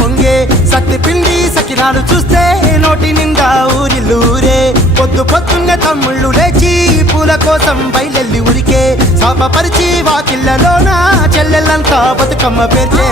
పొంగే సత్తి పిండి సకినాలు చూస్తే నోటి నిండా ఊరిల్లూరే పొద్దు పొద్దున్న తమ్ముళ్ళు లేచి పూల కోసం బయలెల్లి ఉరికే శాపపరిచి వాకిళ్ళలోన చెల్లెళ్ళంతా బతుకమ్మ పేర్చే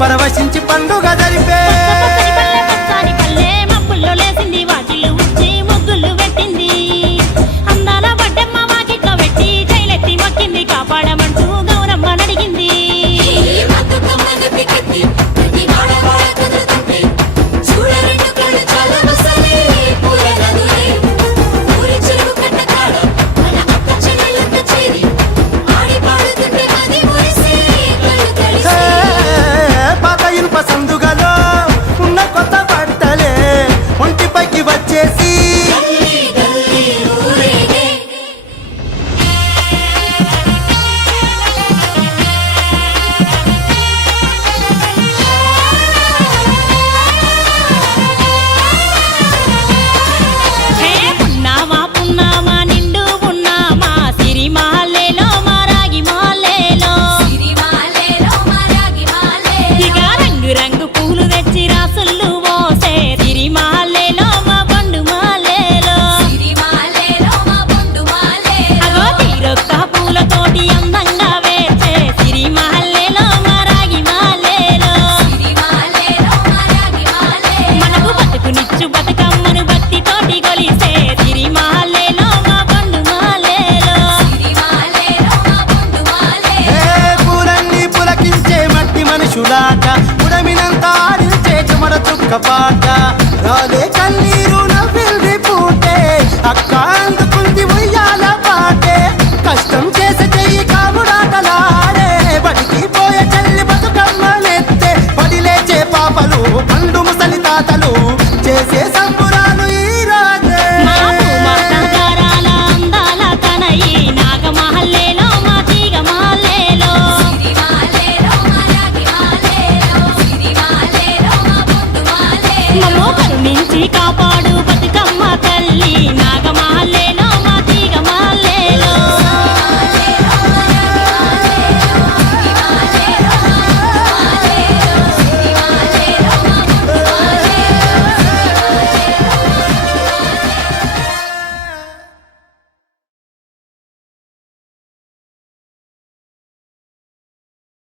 పరవశించి పండుగ జరిపే ఉడమినంత ఆడించే చెమర చుక్క పాట రాలే కన్నీరు నవ్విల్ది పూటే అక్క అందుకుంది ఉయ్యాల పాటే కష్టం చేసి చెయ్యి కాముడాటలాడే బడికి పోయే చెల్లి బతుకమ్మనెత్తే పడిలేచే పాపలు పండు ముసలి తాతలు చేసే సంబురాలు ఈ రాజే కాపా